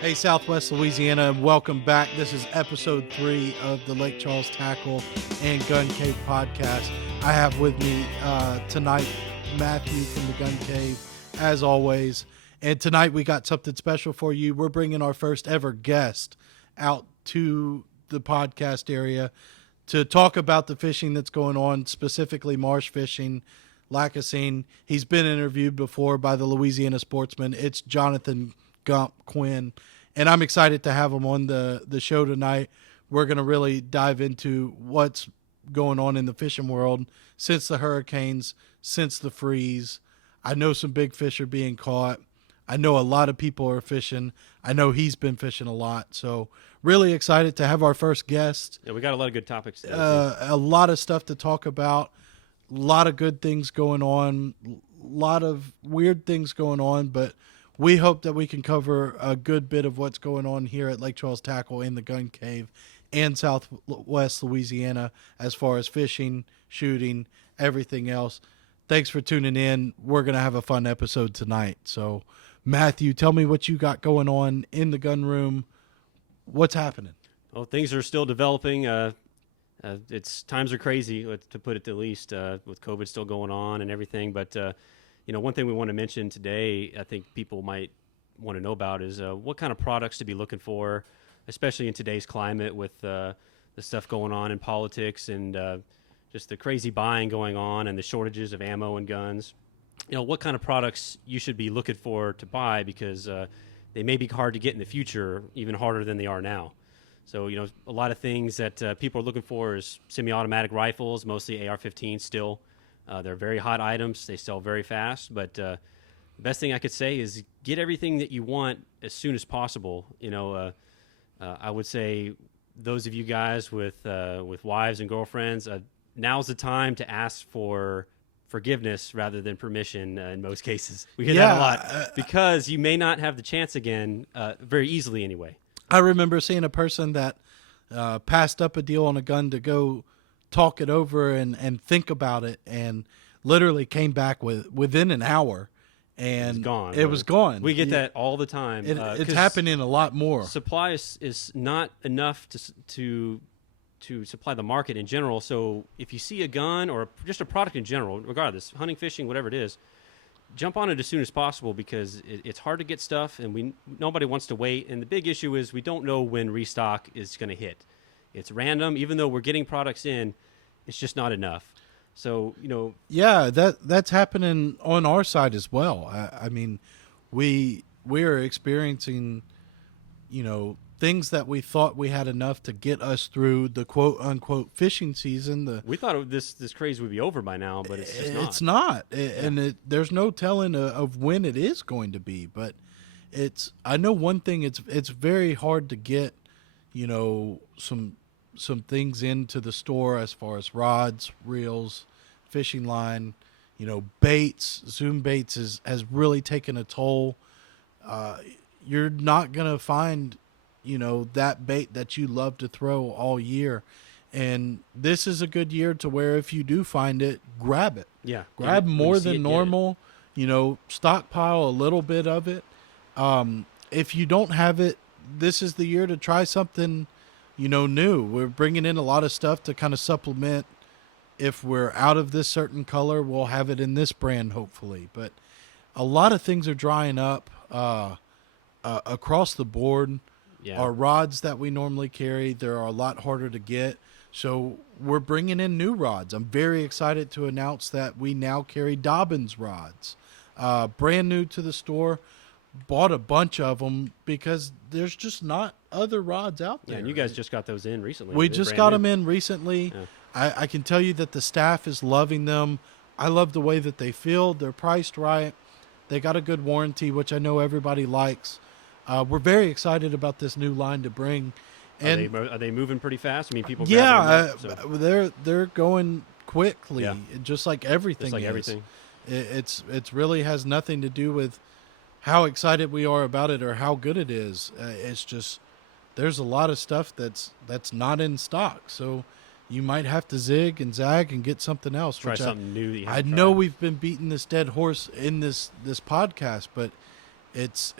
Hey, Southwest Louisiana, and welcome back. This is episode 3 of the Lake Charles Tackle and Gun Cave podcast. I have with me tonight Matthew from the Gun Cave, as always. And tonight we got something special for you. We're bringing our first ever guest out to the podcast area to talk about the fishing that's going on, specifically marsh fishing, Lacassine. He's been interviewed before by the Louisiana Sportsman. It's Jonathan Gump Quinn, and I'm excited to have him on the show tonight. We're going to really dive into what's going on in the fishing world since the hurricanes, since the freeze. I know some big fish are being caught. I know a lot of people are fishing. I know he's been fishing a lot, so really excited to have our first guest. Yeah, we got a lot of good topics today. A lot of stuff to talk about, a lot of good things going on, a lot of weird things going on, but we hope that we can cover a good bit of what's going on here at Lake Charles Tackle in the Gun Cave and Southwest Louisiana as far as fishing, shooting, everything else. Thanks for tuning in. We're going to have a fun episode tonight. So, Matthew, tell me what you got going on in the gun room. What's happening? Well, things are still developing. It's times are crazy, to put it the least, with COVID still going on and everything. But one thing we want to mention today, I think people might want to know about is what kind of products to be looking for, especially in today's climate with the stuff going on in politics and just the crazy buying going on and the shortages of ammo and guns. What kind of products you should be looking for to buy, because they may be hard to get in the future, even harder than they are now. So, a lot of things that people are looking for is semi-automatic rifles, mostly AR-15 still. They're very hot items. They sell very fast. But the best thing I could say is get everything that you want as soon as possible. I would say those of you guys with wives and girlfriends, now's the time to ask for forgiveness rather than permission in most cases. We hear that a lot because you may not have the chance again very easily anyway. I remember seeing a person that passed up a deal on a gun to go talk it over and think about it, and literally came back within an hour, and it was gone. We get that all the time. It's happening a lot more. Supply is not enough to supply the market in general. So if you see a gun or just a product in general, regardless, hunting, fishing, whatever it is, jump on it as soon as possible, because it's hard to get stuff, and nobody wants to wait. And the big issue is we don't know when restock is going to hit. It's random. Even though we're getting products in, it's just not enough. So, Yeah, that's happening on our side as well. I mean, we are experiencing, things that we thought we had enough to get us through the quote unquote fishing season. We thought this craze would be over by now, but it's just not. It's not. And there's no telling of when it is going to be. But I know one thing, it's very hard to get, some things into the store as far as rods, reels, fishing line, baits. Zoom baits has really taken a toll. You're not going to find, that bait that you love to throw all year. And this is a good year to where if you do find it, grab it. Yeah. Grab more than normal, stockpile a little bit of it. If you don't have it, this is the year to try something, new. We're bringing in a lot of stuff to kind of supplement. If we're out of this certain color, we'll have it in this brand, hopefully. But a lot of things are drying up across the board. Yeah. Our rods that we normally carry, they're a lot harder to get. So we're bringing in new rods. I'm very excited to announce that we now carry Dobbins rods. Brand new to the store. Bought a bunch of them because there's just not other rods out there. Yeah, and you guys just got those in recently. We just got them in recently. Yeah. I can tell you that the staff is loving them. I love the way that they feel. They're priced right. They got a good warranty, which I know everybody likes. We're very excited about this new line to bring. And are they moving pretty fast? I mean, people. Yeah, they're going quickly, just like everything. Just like everything. It's really has nothing to do with how excited we are about it or how good it is. It's just there's a lot of stuff that's not in stock, so you might have to zig and zag and get something else. Try something new. That you I know we've been beating this dead horse in this podcast, but it's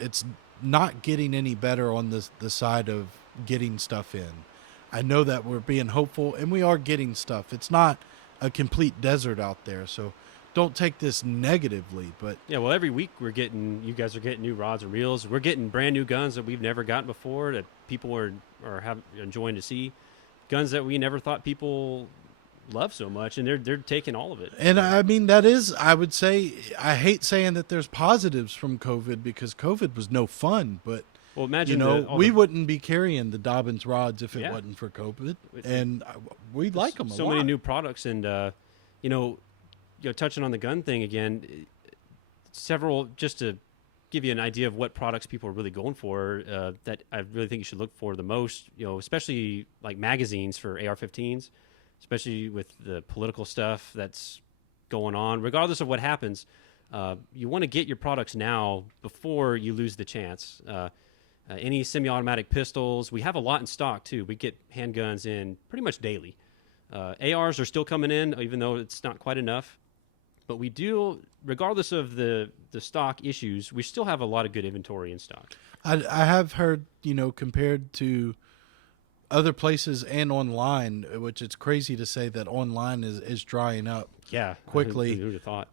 not getting any better on the side of getting stuff in. I know that we're being hopeful, and we are getting stuff. It's not a complete desert out there, so don't take this negatively. But Yeah, well, every week you guys are getting new rods and reels. We're getting brand new guns that we've never gotten before that people are enjoying to see. Guns that we never thought people love so much, and they're taking all of it. And I mean, that is, I would say, I hate saying that there's positives from COVID because COVID was no fun, but Well, imagine we wouldn't be carrying the Dobbins rods if it Yeah. wasn't for COVID, and we like them a lot. so many new products, and touching on the gun thing again, several, just to give you an idea of what products people are really going for, that I really think you should look for the most, especially like magazines for AR-15s, especially with the political stuff that's going on. Regardless of what happens, you want to get your products now before you lose the chance. Any semi-automatic pistols, we have a lot in stock too. We get handguns in pretty much daily. ARs are still coming in, even though it's not quite enough. But we do, regardless of the stock issues, we still have a lot of good inventory in stock. I have heard, compared to other places and online, which it's crazy to say that online is drying up quickly. Who would have thought?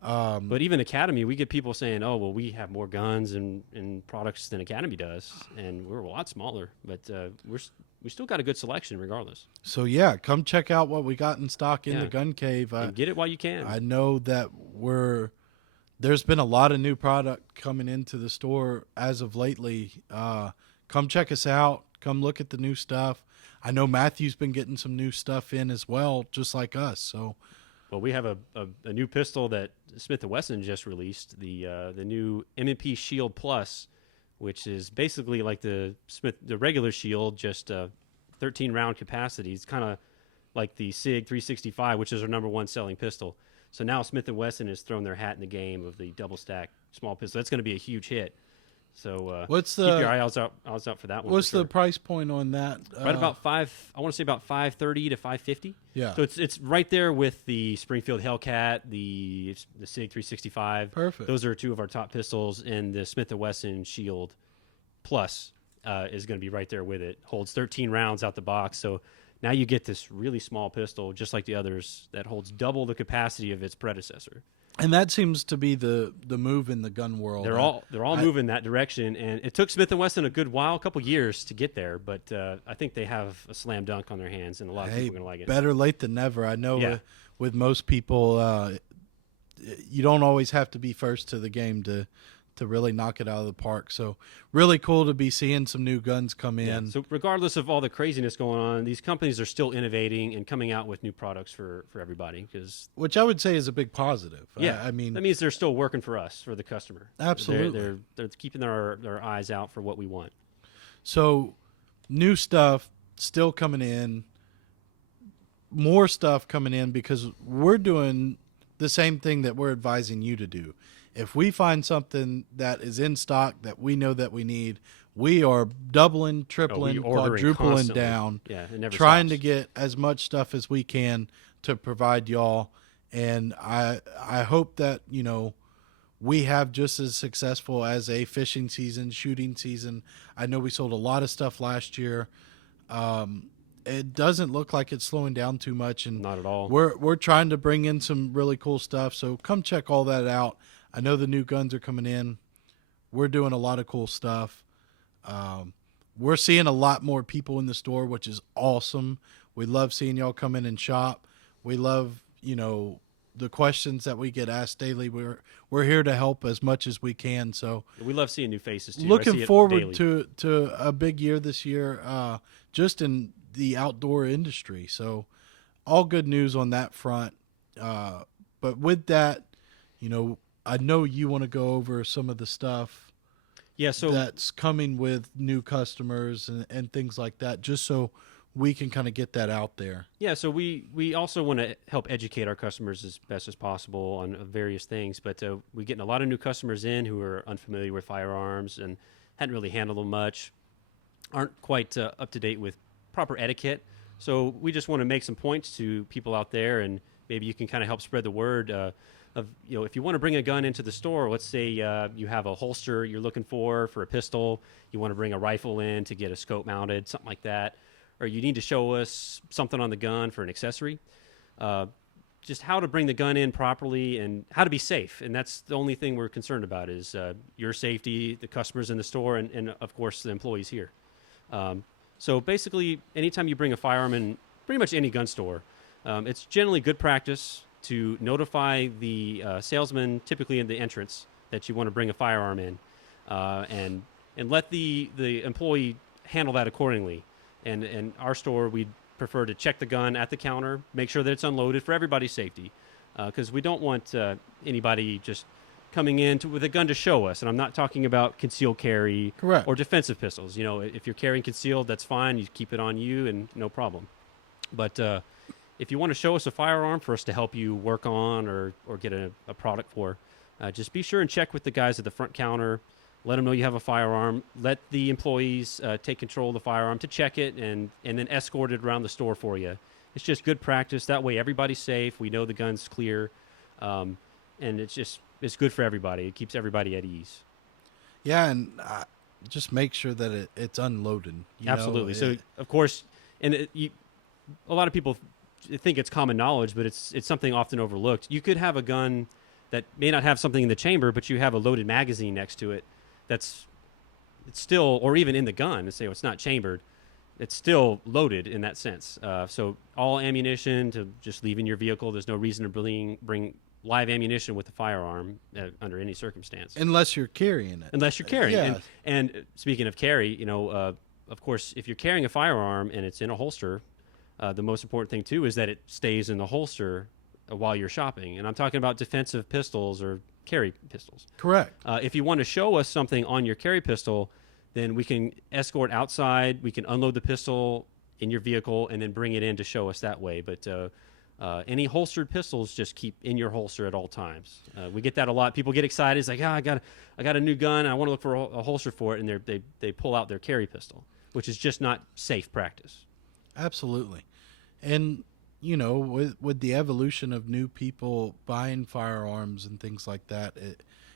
But even Academy, we get people saying, oh, well, we have more guns and products than Academy does, and we're a lot smaller. But we still got a good selection regardless. So, yeah, come check out what we got in stock in the Gun Cave. And get it while you can. I know that there's been a lot of new product coming into the store as of lately. Come check us out. Come look at the new stuff. I know Matthew's been getting some new stuff in as well, just like us. So, well, we have a new pistol that Smith & Wesson just released, the new M&P Shield Plus, which is basically like the regular Shield, just 13 round capacity. It's kind of like the SIG 365, which is our number one selling pistol. So now Smith & Wesson has thrown their hat in the game of the double stack small pistol. That's going to be a huge hit. So keep your eyes out for that one. What's the price point on that? Right about I want to say about $530 to $550. Yeah. So it's right there with the Springfield Hellcat, the SIG 365. Perfect. Those are two of our top pistols, and the Smith & Wesson Shield Plus is going to be right there with it. Holds 13 rounds out the box. So now you get this really small pistol, just like the others, that holds double the capacity of its predecessor. And that seems to be the move in the gun world. They're all moving that direction, and it took Smith & Wesson a couple years to get there, but I think they have a slam dunk on their hands, and a lot of people are going to like it. Better late than never. I know with most people, you don't always have to be first to the game to really knock it out of the park. So really cool to be seeing some new guns come in. So regardless of all the craziness going on, these companies are still innovating and coming out with new products for everybody. Which I would say is a big positive. Yeah, I mean, that means they're still working for us, for the customer. Absolutely. They're keeping their eyes out for what we want. So new stuff still coming in, more stuff coming in, because we're doing the same thing that we're advising you to do. If we find something that is in stock that we know that we need, we are doubling, tripling, quadrupling down, trying to get as much stuff as we can to provide y'all. And I hope that, we have just as successful as a fishing season, shooting season. I know we sold a lot of stuff last year. It doesn't look like it's slowing down too much, and not at all. We're trying to bring in some really cool stuff. So come check all that out. I know the new guns are coming in. We're doing a lot of cool stuff. We're seeing a lot more people in the store, which is awesome. We love seeing y'all come in and shop. We love, the questions that we get asked daily. We're here to help as much as we can. So we love seeing new faces too. Looking forward to a big year this year, just in the outdoor industry. So all good news on that front. But with that, I know you want to go over some of the stuff that's coming with new customers and things like that, just so we can kind of get that out there. Yeah, so we also want to help educate our customers as best as possible on various things, but we're getting a lot of new customers in who are unfamiliar with firearms and hadn't really handled them much, aren't quite up to date with proper etiquette. So we just want to make some points to people out there, and maybe you can kind of help spread the word. of, if you want to bring a gun into the store, let's say you have a holster you're looking for a pistol, you want to bring a rifle in to get a scope mounted, something like that, or you need to show us something on the gun for an accessory, just how to bring the gun in properly and how to be safe. And that's the only thing we're concerned about is your safety, the customers in the store, and of course, the employees here. So basically, anytime you bring a firearm in pretty much any gun store, it's generally good practice to notify the salesman, typically in the entrance, that you want to bring a firearm in, and let the employee handle that accordingly. And in our store, we'd prefer to check the gun at the counter, make sure that it's unloaded for everybody's safety, because we don't want anybody just coming in with a gun to show us. And I'm not talking about concealed carry. Correct. Or defensive pistols. If you're carrying concealed, that's fine. You keep it on you and no problem. But if you want to show us a firearm for us to help you work on or get a product for, just be sure and check with the guys at the front counter. Let them know you have a firearm. Let the employees take control of the firearm to check it and then escort it around the store for you. It's just good practice. That way everybody's safe. We know the gun's clear. And it's good for everybody. It keeps everybody at ease. Yeah, and just make sure that it's unloaded. Absolutely. So, of course, and a lot of people think it's common knowledge, but it's something often overlooked. You could have a gun that may not have something in the chamber, but you have a loaded magazine next to it it's still, or even in the gun, and say it's not chambered, it's still loaded in that sense. So all ammunition to just leave in your vehicle, there's no reason to bring live ammunition with a firearm under any circumstance. Unless you're carrying it. Unless you're carrying. Yeah. And speaking of carry, of course, if you're carrying a firearm and it's in a holster, the most important thing, too, is that it stays in the holster while you're shopping. And I'm talking about defensive pistols or carry pistols. Correct. If you want to show us something on your carry pistol, then we can escort outside. We can unload the pistol in your vehicle and then bring it in to show us that way. But any holstered pistols just keep in your holster at all times. We get that a lot. People get excited. It's like, I got a new gun. I want to look for a holster for it, and they pull out their carry pistol, which is just not safe practice. Absolutely. And with the evolution of new people buying firearms and things like that,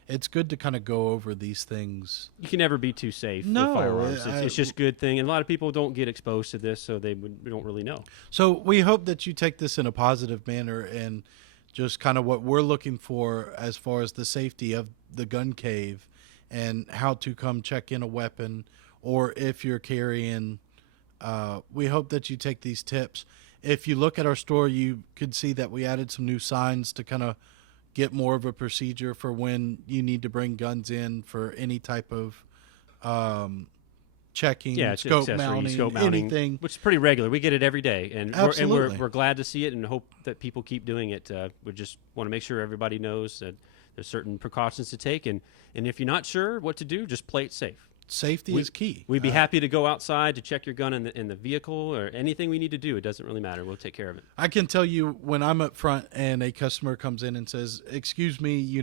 it's good to kind of go over these things. You can never be too safe with firearms. It's just a good thing. And a lot of people don't get exposed to this, so they don't really know. So we hope that you take this in a positive manner and just kind of what we're looking for as far as the safety of the gun cave and how to come check in a weapon, or if you're carrying. We hope that you take these tips. If you look at our store, you could see that we added some new signs to kind of get more of a procedure for when you need to bring guns in for any type of checking, scope mounting, anything. Which is pretty regular. We get it every day, and we're glad to see it and hope that people keep doing it. We just want to make sure everybody knows that there's certain precautions to take, and if you're not sure what to do, just play it safe. Safety is key. We'd be happy to go outside to check your gun in the vehicle or anything we need to do. It doesn't really matter. We'll take care of it. I can tell you when I'm up front and a customer comes in and says, excuse me,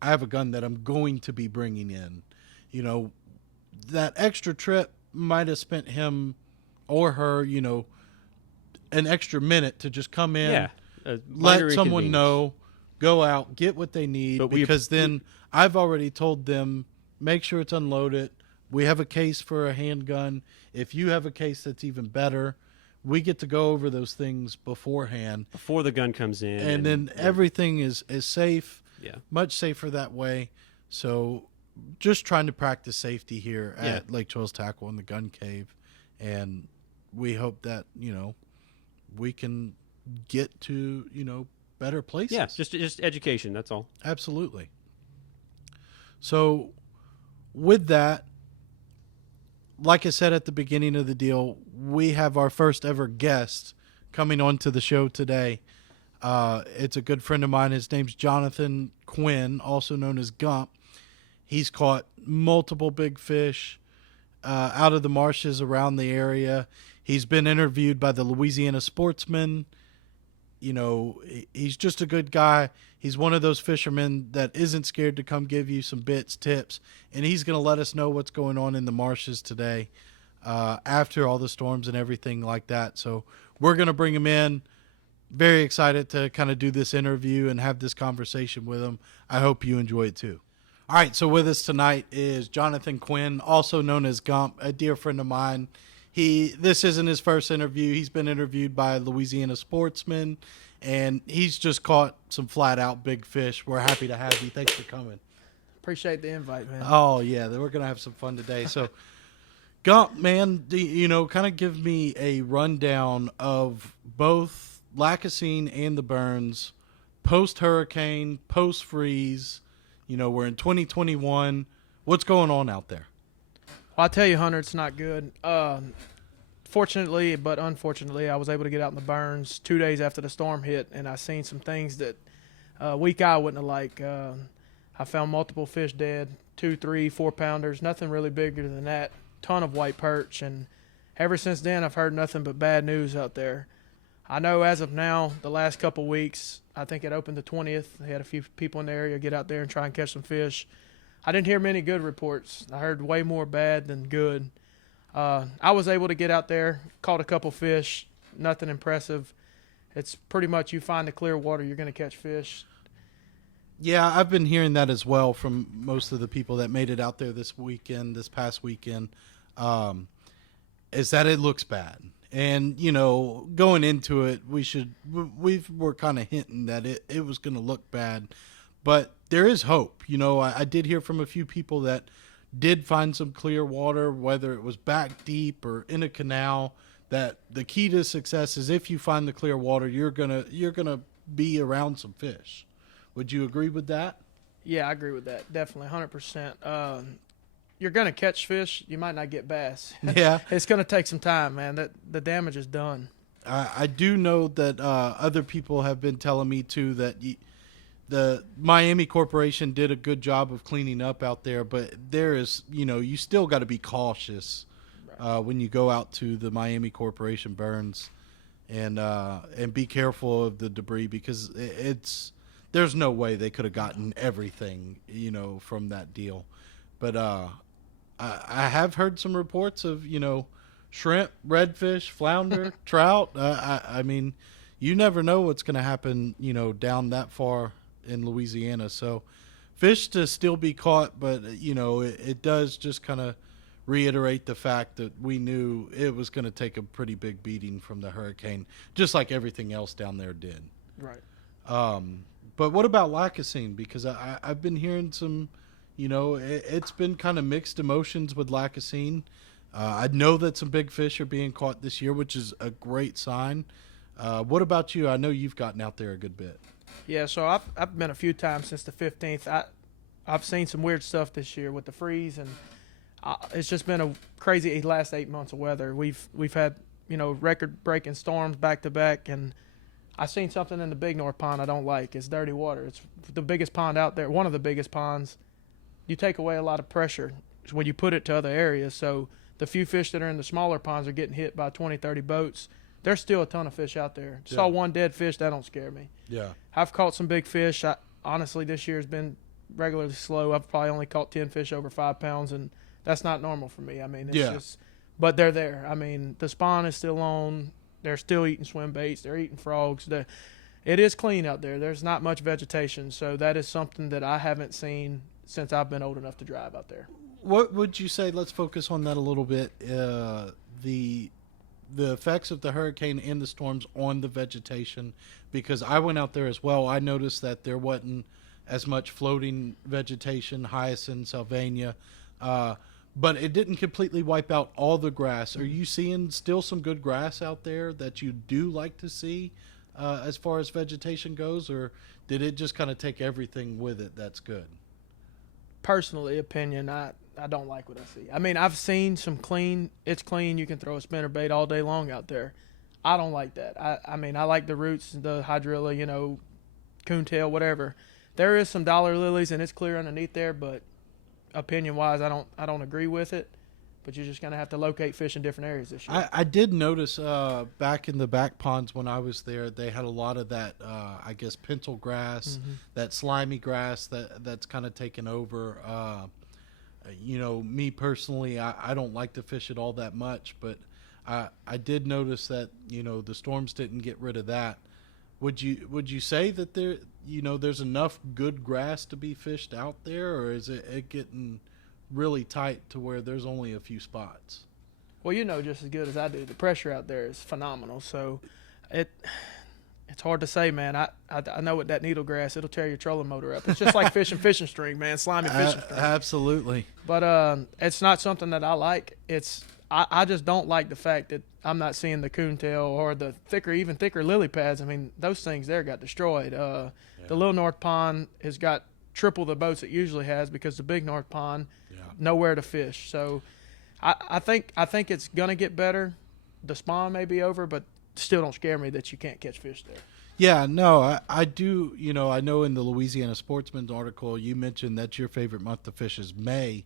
I have a gun that I'm going to be bringing in. That extra trip might have spent him or her, an extra minute to just come in, let someone know, go out, get what they need, because then I've already told them, make sure it's unloaded. We have a case for a handgun. If you have a case that's even better, we get to go over those things beforehand. Before the gun comes in. And then everything is safe, much safer that way. So just trying to practice safety here at Lake Charles Tackle in the Gun Cave. And we hope that, we can get to, better places. Yeah, just education, that's all. Absolutely. So with that, like I said at the beginning of the deal, we have our first ever guest coming on to the show today. It's a good friend of mine. His name's Jonathan Quinn, also known as Gump. He's caught multiple big fish out of the marshes around the area. He's been interviewed by the Louisiana Sportsman. He's just a good guy. He's one of those fishermen that isn't scared to come give you some bits, tips, and he's going to let us know what's going on in the marshes today after all the storms and everything like that. So we're going to bring him in. Very excited to kind of do this interview and have this conversation with him. I hope you enjoy it too. All right, so with us tonight is Jonathan Quinn, also known as Gump, a dear friend of mine. This isn't his first interview. He's been interviewed by Louisiana Sportsman, and he's just caught some flat-out big fish. We're happy to have you. Thanks for coming. Appreciate the invite, man. Oh, yeah, we're going to have some fun today. So, Gump, man, kind of give me a rundown of both Lacassine and the Burns, post-hurricane, post-freeze. We're in 2021. What's going on out there? Well, I'll tell you, Hunter, it's not good. Fortunately, but unfortunately, I was able to get out in the Burns 2 days after the storm hit, and I seen some things that weak eye wouldn't have liked. I found multiple fish dead, 2, 3, 4 pounders, nothing really bigger than that, ton of white perch, and ever since then I've heard nothing but bad news out there. I know as of now, the last couple weeks, I think it opened the 20th. They had a few people in the area get out there and try and catch some fish. I didn't hear many good reports. I heard way more bad than good. I was able to get out there, caught a couple fish, nothing impressive. It's pretty much you find the clear water, you're going to catch fish. Yeah, I've been hearing that as well from most of the people that made it out there this past weekend, is that it looks bad. And, going into it, we were kind of hinting that it was going to look bad. But there is hope. I did hear from a few people that did find some clear water, whether it was back deep or in a canal, that the key to success is if you find the clear water, you're gonna be around some fish. Would you agree with that? Yeah, I agree with that. Definitely, 100%. You're going to catch fish. You might not get bass. Yeah. It's going to take some time, man. The damage is done. I do know that other people have been telling me, too, that the Miami Corporation did a good job of cleaning up out there, but there is, you still got to be cautious when you go out to the Miami Corporation burns and be careful of the debris because there's no way they could have gotten everything, from that deal. But I have heard some reports of, shrimp, redfish, flounder, trout. I mean, you never know what's going to happen, down that far in Louisiana. So fish to still be caught, but, it does just kind of reiterate the fact that we knew it was going to take a pretty big beating from the hurricane, just like everything else down there did. Right. But what about Lacassine? Because I've been hearing some, it's been kind of mixed emotions with Lacassine. I know that some big fish are being caught this year, which is a great sign. What about you? I know you've gotten out there a good bit. Yeah, so I've been a few times since the 15th. I've seen some weird stuff this year with the freeze, and it's just been a crazy last 8 months of weather. We've had record-breaking storms back to back, and I seen something in the Big North Pond I don't like. It's dirty water. It's the biggest pond out there, one of the biggest ponds. You take away a lot of pressure when you put it to other areas. So the few fish that are in the smaller ponds are getting hit by 20, 30 boats. There's still a ton of fish out there. Yeah. Saw one dead fish. That don't scare me. Yeah. I've caught some big fish. Honestly, this year has been regularly slow. I've probably only caught 10 fish over 5 pounds, and that's not normal for me. I mean, it's just – but they're there. I mean, the spawn is still on. They're still eating swim baits. They're eating frogs. It is clean out there. There's not much vegetation, so that is something that I haven't seen since I've been old enough to drive out there. What would you say? Let's focus on that a little bit. The effects of the hurricane and the storms on the vegetation, because I went out there as well. I noticed that there wasn't as much floating vegetation, hyacinth, Sylvania, but it didn't completely wipe out all the grass. Are you seeing still some good grass out there that you do like to see as far as vegetation goes, or did it just kind of take everything with it that's good? Personally, opinion, I don't like what I see. I mean, I've seen some clean. It's clean. You can throw a spinnerbait all day long out there. I don't like that. I mean, I like the roots, the hydrilla, coontail, whatever. There is some dollar lilies, and it's clear underneath there, but opinion-wise, I don't agree with it. But you're just going to have to locate fish in different areas this year. I did notice back in the back ponds when I was there, they had a lot of that, I guess, pencil grass, that slimy grass that's kind of taken over. Me personally, I don't like to fish it all that much, but I did notice that, the storms didn't get rid of that. Would you say that there's enough good grass to be fished out there, or is it getting really tight to where there's only a few spots? Well, just as good as I do, the pressure out there is phenomenal. So it's hard to say, man. I know with that needle grass, it'll tear your trolling motor up. It's just like fishing string, man, slimy fishing string. Absolutely. But it's not something that I like. I just don't like the fact that I'm not seeing the coontail or the even thicker lily pads. I mean, those things there got destroyed. The Little North Pond has got triple the boats it usually has because the Big North Pond, nowhere to fish. So I think it's gonna get better. The spawn may be over, but still don't scare me that you can't catch fish there. Yeah, no, I do. I know in the Louisiana Sportsman's article you mentioned that your favorite month to fish is May,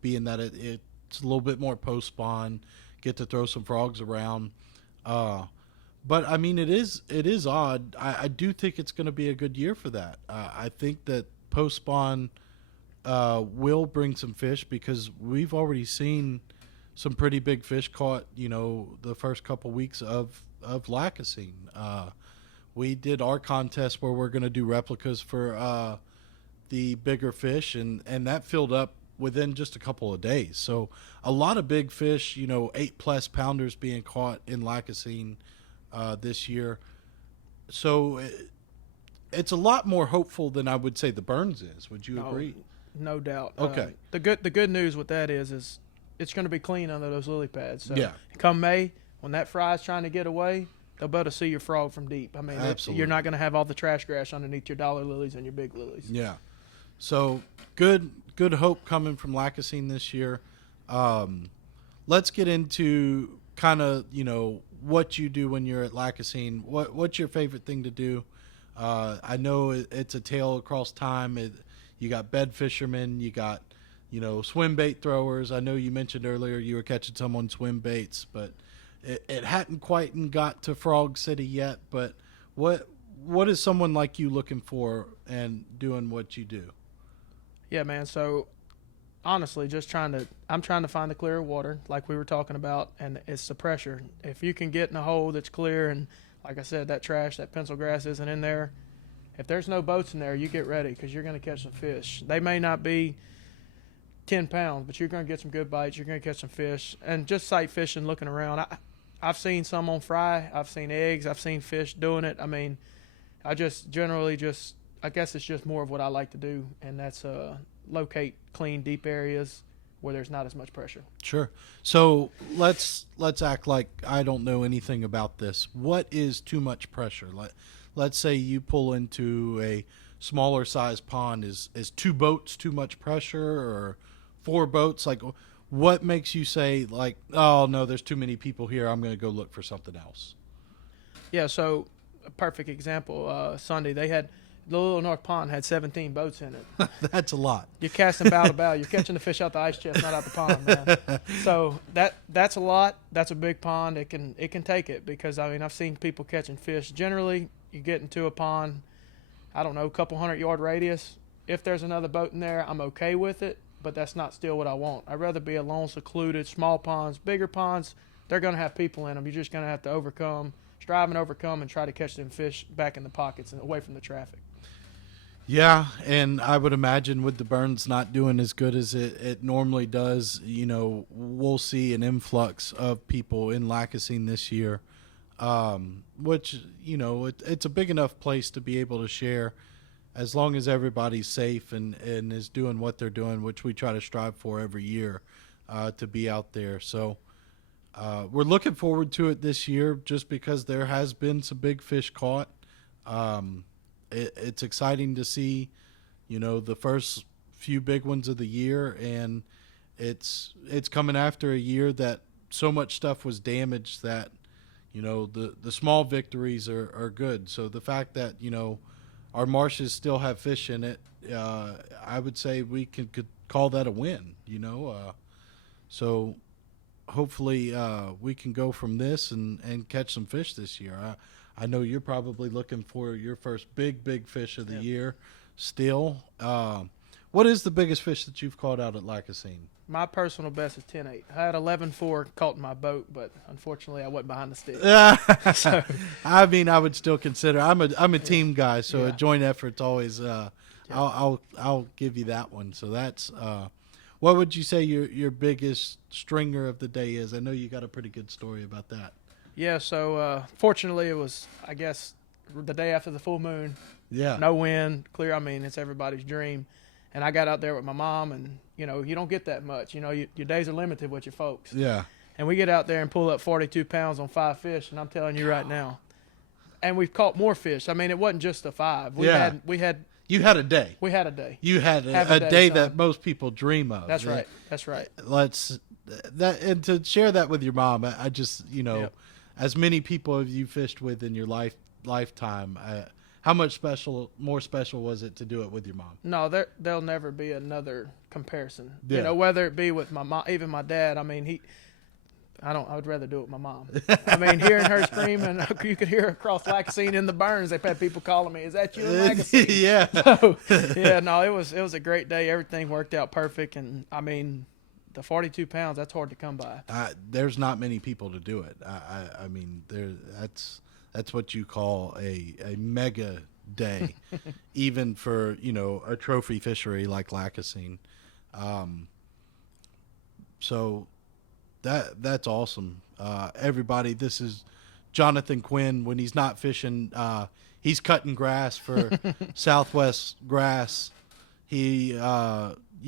being that it's a little bit more post spawn, get to throw some frogs around. But I mean, it is odd. I do think it's going to be a good year for that. I think that post spawn will bring some fish because we've already seen some pretty big fish caught. The first couple weeks of Lacassine. We did our contest where we're going to do replicas for the bigger fish, and that filled up within just a couple of days. So a lot of big fish, 8+ pounders being caught in Lacassine this year. So it's a lot more hopeful than I would say the Burns is. Would you agree? No doubt. Okay. The good news with that is it's going to be clean under those lily pads. So yeah. Come May, when that fry's trying to get away, they'll be able to see your frog from deep. I mean, you're not going to have all the trash grass underneath your dollar lilies and your big lilies. Yeah. So good hope coming from Lacassine this year. Let's get into kind of, what you do when you're at Lacassine. What's your favorite thing to do? I know it's a tale across time. You got bed fishermen, you got, swim bait throwers. I know you mentioned earlier you were catching some on swim baits, but it hadn't quite got to Frog City yet. But what is someone like you looking for and doing what you do? Yeah, man. So honestly, I'm trying to find the clear water like we were talking about, and it's the pressure. If you can get in a hole that's clear and, like I said, that trash, that pencil grass isn't in there, if there's no boats in there, you get ready because you're going to catch some fish. They may not be 10 pounds, but you're going to get some good bites. You're going to catch some fish. And just sight fishing, looking around, I've seen some on fry. I've seen eggs. I've seen fish doing it. I mean, I guess it's just more of what I like to do, and that's locate clean, deep areas where there's not as much pressure. Sure. So let's act like I don't know anything about this. What is too much pressure? Let's say you pull into a smaller size pond. Is 2 boats too much pressure, or 4 boats? Like, what makes you say, like, oh no, there's too many people here, I'm going to go look for something else? Yeah. So a perfect example. Sunday the Little North Pond had 17 boats in it. That's a lot. You're casting bow to bow. You're catching the fish out the ice chest, not out the pond, man. So that's a lot. That's a big pond. It can take it because, I mean, I've seen people catching fish. Generally, you get into a pond, I don't know, a couple 100-yard radius. If there's another boat in there, I'm okay with it, but that's not still what I want. I'd rather be alone, secluded, small ponds. Bigger ponds, they're going to have people in them. You're just going to have to strive and overcome, and try to catch them fish back in the pockets and away from the traffic. Yeah, and I would imagine with the Burns not doing as good as it normally does, we'll see an influx of people in Lacassine this year, which, it's a big enough place to be able to share as long as everybody's safe and is doing what they're doing, which we try to strive for every year to be out there. So we're looking forward to it this year just because there has been some big fish caught. It's exciting to see, the first few big ones of the year, and it's coming after a year that so much stuff was damaged that, the small victories are good. So the fact that, our marshes still have fish in it, I would say we could call that a win, So hopefully we can go from this and catch some fish this year. I know you're probably looking for your first big fish of the year still. What is the biggest fish that you've caught out at Lacassine? My personal best is 10.8. I had 11.4 caught in my boat, but unfortunately I wasn't behind the stick. So, I mean, I would still consider. I'm a team guy, so Yeah. a joint effort's always. I'll give you that one. So that's. What would you say your biggest stringer of the day is? I know you got a pretty good story about that. yeah, so fortunately it was, I guess, the day after the full moon. Yeah. No wind, clear. I mean, it's everybody's dream. And I got out there with my mom, and, you know, you don't get that much. You know, your days are limited with your folks. Yeah. And we get out there and pull up 42 pounds on 5 fish, and I'm telling you right now. And we've caught more fish. I mean, it wasn't just the 5. We had You had a day. we had a day. You had Have a a day, day son. that most people dream of. That's right. That's right. And to share that with your mom, I just, Yep. as many people have you fished with in your lifetime, how much more special was it to do it with your mom? No, there'll never be another comparison. Yeah. You know, whether it be with my mom, even my dad. I mean, I would rather do it with my mom. I mean, hearing her screaming, you could hear her across Lacassine in the burns. They've had people calling me, "Is that you in Lacassine?" Yeah. So, yeah, no, it was a great day. Everything worked out perfect, and I mean, the 42 pounds, that's hard to come by. There's not many people to do it. I mean, that's what you call a mega day, even for a trophy fishery like Lacassine. So that's awesome. Everybody, this is Jonathan Quinn. When he's not fishing, he's cutting grass for Southwest Grass. You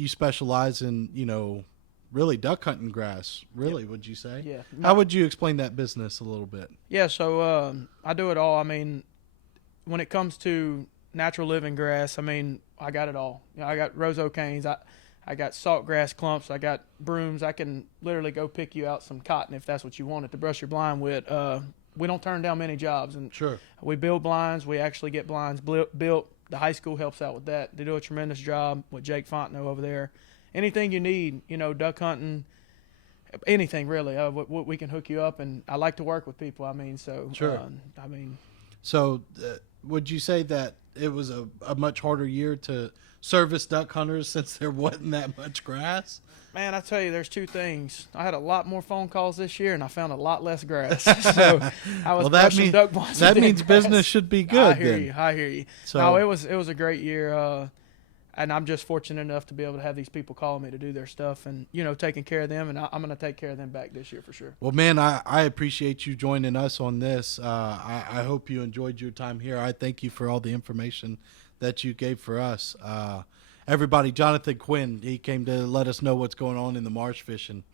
specialize in really duck hunting grass. Really, would you say? Yeah. How would you explain that business a little bit? Yeah, so I do it all. I mean, when it comes to natural living grass, I mean, I got it all. I got roseau canes. I got salt grass clumps. I got brooms. I can literally go pick you out some cotton if that's what you wanted to brush your blind with. We don't turn down many jobs. And Sure. we build blinds. We actually get blinds built. The high school helps out with that. They do a tremendous job with Jake Fontenot over there. Anything you need, duck hunting, anything really, we can hook you up. And I like to work with people. I mean, so Sure. So would you say that it was a much harder year to service duck hunters since there wasn't that much grass? Man, I tell you, there's two things. I had a lot more phone calls this year, and I found a lot less grass. So I was brushing duck blinds. That with means dead grass. business should be good. I hear you. So No, it was a great year, and I'm just fortunate enough to be able to have these people calling me to do their stuff, and taking care of them, and I'm going to take care of them back this year for sure. Well, man, I appreciate you joining us on this. I hope you enjoyed your time here. I thank you for all the information that you gave for us. Everybody, Jonathan Quinn, he came to let us know what's going on in the marsh fishing.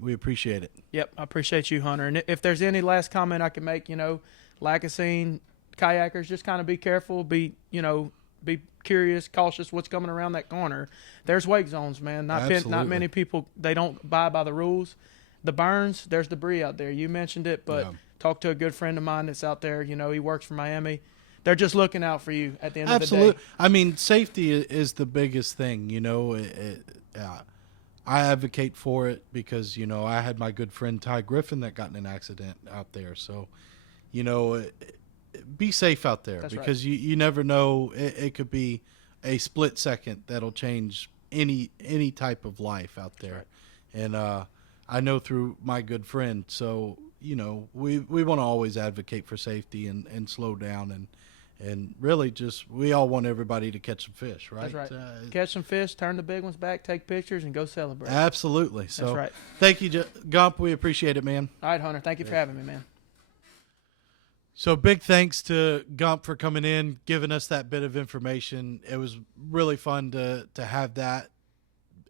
We appreciate it. Yep, I appreciate you, Hunter. And if there's any last comment I can make, Lacassine kayakers, just kind of be careful, be curious, cautious what's coming around that corner. There's wake zones, man. Not many people, they don't abide by the rules. The burns, there's debris out there. You mentioned it, but talk to a good friend of mine that's out there. He works for Miami. They're just looking out for you at the end of the day. Absolutely. I mean, safety is the biggest thing, I advocate for it because, I had my good friend Ty Griffin that got in an accident out there. So, be safe out there. That's because you never know. It could be a split second that'll change any type of life out there. Right. And I know through my good friend. So, we want to always advocate for safety and slow down and really just we all want everybody to catch some fish, right? That's right. Catch some fish, turn the big ones back, take pictures, and go celebrate. Absolutely. So that's right. Thank you, Gump. We appreciate it, man. All right, Hunter. Thank you for having me, man. So big thanks to Gump for coming in, giving us that bit of information. It was really fun to have that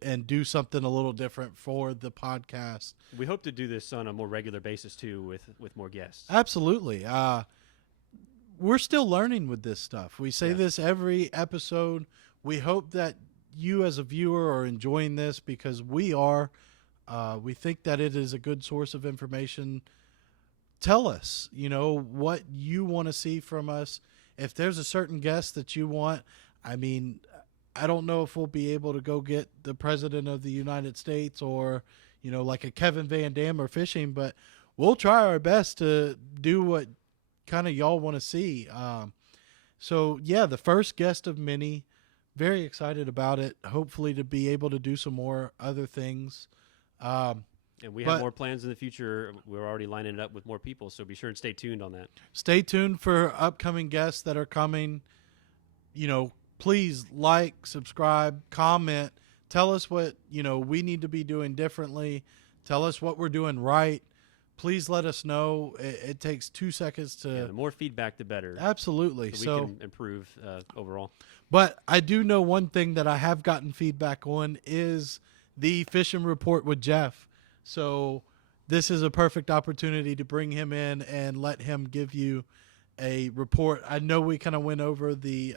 and do something a little different for the podcast. We hope to do this on a more regular basis too, with more guests. Absolutely. We're still learning with this stuff. We say this every episode. We hope that you as a viewer are enjoying this because we are. We think that it is a good source of information. Tell us, what you want to see from us. If there's a certain guest that you want, I mean, I don't know if we'll be able to go get the president of the United States or, like a Kevin Van Dam or fishing, but we'll try our best to do what kind of y'all want to see. So, the first guest of many, very excited about it. Hopefully to be able to do some more other things. And we have more plans in the future. We're already lining it up with more people, so be sure and stay tuned on that. Stay tuned for upcoming guests that are coming. Please like, subscribe, comment. Tell us what, we need to be doing differently. Tell us what we're doing right. Please let us know. It takes 2 seconds to... Yeah, the more feedback, the better. Absolutely. So we can improve overall. But I do know one thing that I have gotten feedback on is the fishing report with Jeff. So this is a perfect opportunity to bring him in and let him give you a report. I know we kind of went over the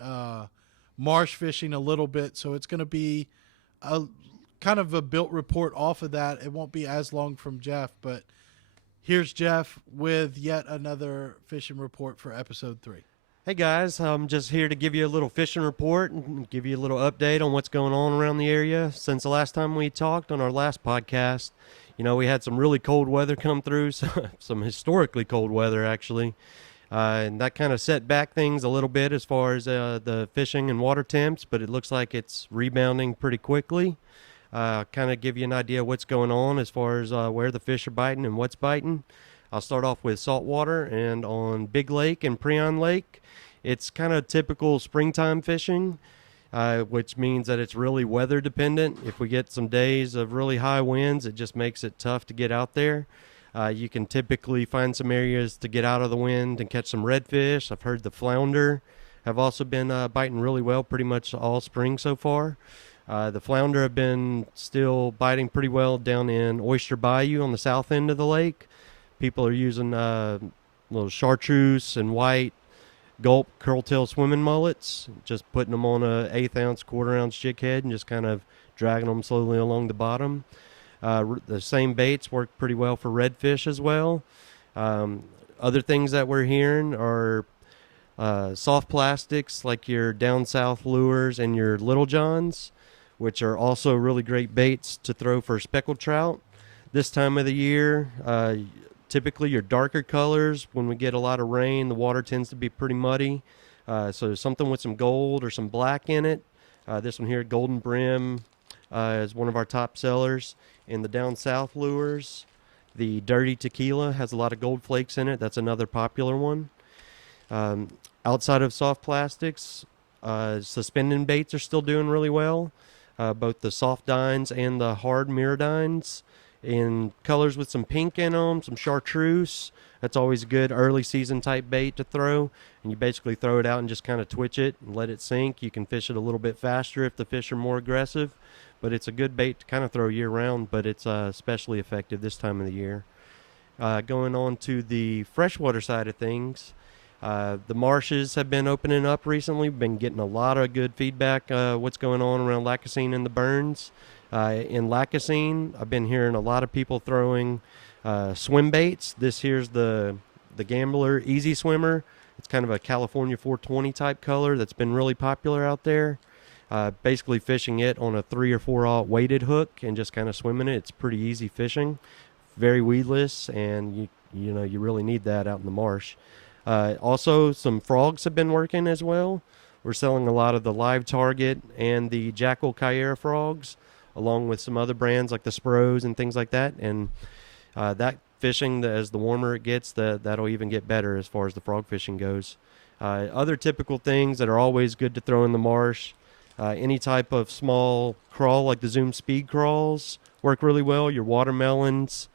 marsh fishing a little bit, so it's going to be a kind of a built report off of that. It won't be as long from Jeff, but here's Jeff with yet another fishing report for episode 3. Hey guys, I'm just here to give you a little fishing report and give you a little update on what's going on around the area. Since the last time we talked on our last podcast, we had some really cold weather come through, some historically cold weather actually. And that kind of set back things a little bit as far as the fishing and water temps, but it looks like it's rebounding pretty quickly. Kind of give you an idea of what's going on as far as where the fish are biting and what's biting. I'll start off with saltwater, and on Big Lake and Prion Lake, it's kind of typical springtime fishing, which means that it's really weather dependent. If we get some days of really high winds, it just makes it tough to get out there. You can typically find some areas to get out of the wind and catch some redfish. I've heard the flounder have also been biting really well pretty much all spring so far. The flounder have been still biting pretty well down in Oyster Bayou on the south end of the lake. People are using little chartreuse and white Gulp curl-tail swimming mullets, just putting them on a 1/8 ounce, 1/4 ounce jig head and just kind of dragging them slowly along the bottom. The same baits work pretty well for redfish as well. Other things that we're hearing are soft plastics like your down south lures and your Little Johns, which are also really great baits to throw for speckled trout. This time of the year, typically your darker colors, when we get a lot of rain, the water tends to be pretty muddy. So something with some gold or some black in it. This one here, Golden Brim, is one of our top sellers. In the down south lures, the Dirty Tequila has a lot of gold flakes in it. That's another popular one. Outside of soft plastics, suspending baits are still doing really well. Both the soft dines and the hard miradines in colors with some pink in them, some chartreuse. That's always a good early season type bait to throw. And you basically throw it out and just kind of twitch it and let it sink. You can fish it a little bit faster if the fish are more aggressive. But it's a good bait to kind of throw year round, but it's especially effective this time of the year. Going on to the freshwater side of things, the marshes have been opening up recently. We've been getting a lot of good feedback what's going on around Lacassine and the Burns. In Lacassine, I've been hearing a lot of people throwing swim baits. This here's the Gambler Easy Swimmer. It's kind of a California 420 type color that's been really popular out there. Basically fishing it on a 3 or 4/0 weighted hook and just kind of swimming it. It's pretty easy fishing, very weedless, and you really need that out in the marsh. Also, some frogs have been working as well. We're selling a lot of the Live Target and the Jackal Kyera frogs, along with some other brands like the Sprows and things like that. And that fishing, as the warmer it gets, that'll even get better as far as the frog fishing goes. Other typical things that are always good to throw in the marsh, any type of small crawl like the Zoom Speed crawls work really well. Your watermelons,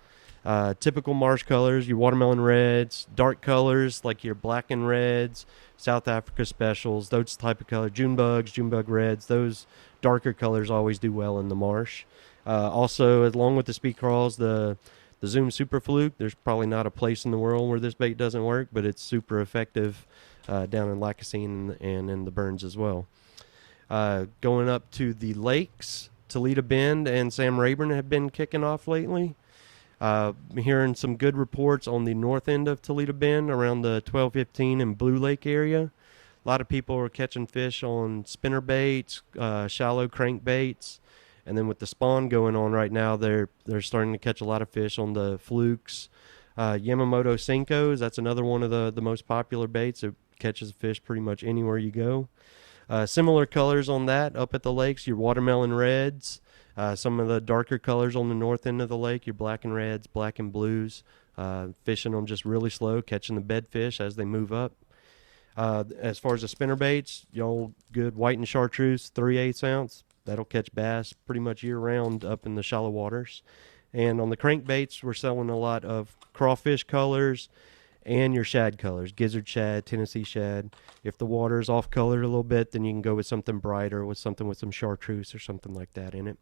typical marsh colors, your watermelon reds, dark colors like your black and reds, South Africa specials, those type of colors, June bug reds, those darker colors always do well in the marsh. Also, along with the speed crawls, the Zoom Super Fluke, there's probably not a place in the world where this bait doesn't work, but it's super effective down in Lacassine and in the Burns as well. Going up to the lakes, Toledo Bend and Sam Rayburn have been kicking off lately. Hearing some good reports on the north end of Toledo Bend around the 1215 and Blue Lake area. A lot of people are catching fish on spinner baits, shallow crankbaits, and then with the spawn going on right now, they're starting to catch a lot of fish on the flukes. Yamamoto Senkos, that's another one of the most popular baits. It catches fish pretty much anywhere you go. Similar colors on that up at the lakes, your watermelon reds, some of the darker colors on the north end of the lake, your black and reds, black and blues, fishing them just really slow, catching the bedfish as they move up. As far as the spinner baits, good white and chartreuse, 3/8 ounce. That'll catch bass pretty much year round up in the shallow waters. And on the crankbaits, we're selling a lot of crawfish colors and your shad colors, gizzard shad, Tennessee shad. If the water is off colored a little bit, then you can go with something brighter, with something with some chartreuse or something like that in it.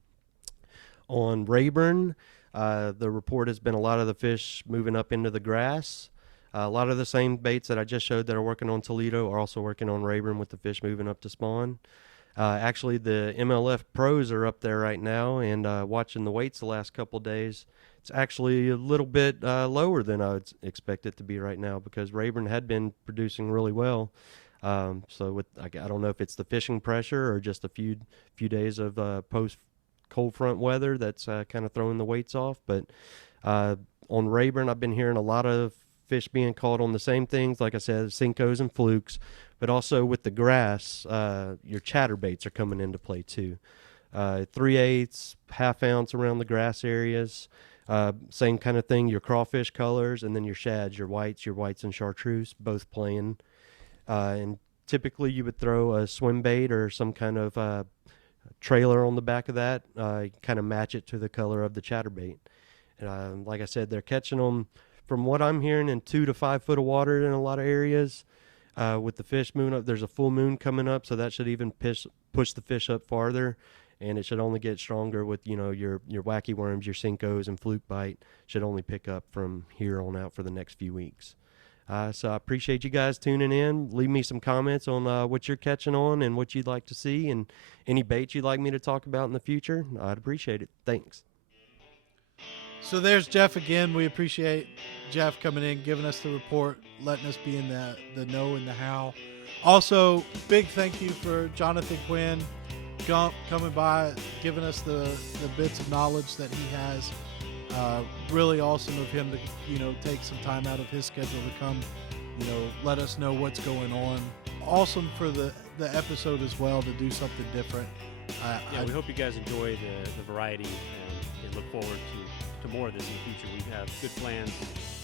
On Rayburn, the report has been a lot of the fish moving up into the grass. A lot of the same baits that I just showed that are working on Toledo are also working on Rayburn with the fish moving up to spawn. Actually, the MLF pros are up there right now, and watching the weights the last couple days, it's actually a little bit lower than I would expect it to be right now, because Rayburn had been producing really well. So I don't know if it's the fishing pressure or just a few days of post cold front weather that's kind of throwing the weights off. But on Rayburn, I've been hearing a lot of fish being caught on the same things, like I said, Cincos and flukes, but also with the grass, your chatterbaits are coming into play too. 3/8, half ounce around the grass areas, same kind of thing, your crawfish colors, and then your shads, your whites and chartreuse, both playing. And typically you would throw a swim bait or some kind of trailer on the back of that, kind of match it to the color of the chatterbait. Like I said, they're catching them, from what I'm hearing, in 2 to 5 foot of water in a lot of areas. With the fish moving up, there's a full moon coming up, so that should even push the fish up farther, and it should only get stronger with your wacky worms, your Cincos and fluke bite should only pick up from here on out for the next few weeks. So I appreciate you guys tuning in. Leave me some comments on what you're catching on and what you'd like to see, and any baits you'd like me to talk about in the future. I'd appreciate it. Thanks. So there's Jeff again. We appreciate Jeff coming in, giving us the report, letting us be in the know and the how. Also, big thank you for Jonathan Quinn, Gump, coming by, giving us the bits of knowledge that he has. Really awesome of him to take some time out of his schedule to come, let us know what's going on. Awesome for the episode as well, to do something different. We hope you guys enjoy the variety and look forward to more of this in the future. We have good plans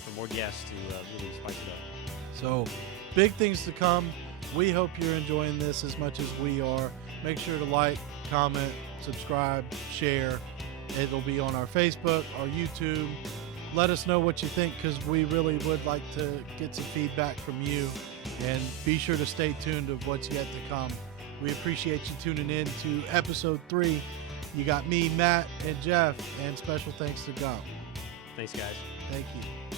for more guests to really spice it up. So big things to come. We hope you're enjoying this as much as we are. Make sure to like, comment, subscribe, share. It'll be on our Facebook, our YouTube. Let us know what you think, because we really would like to get some feedback from you. And be sure to stay tuned to what's yet to come. We appreciate you tuning in to episode 3. You got me, Matt, and Jeff, and special thanks to Gump. Thanks, guys. Thank you.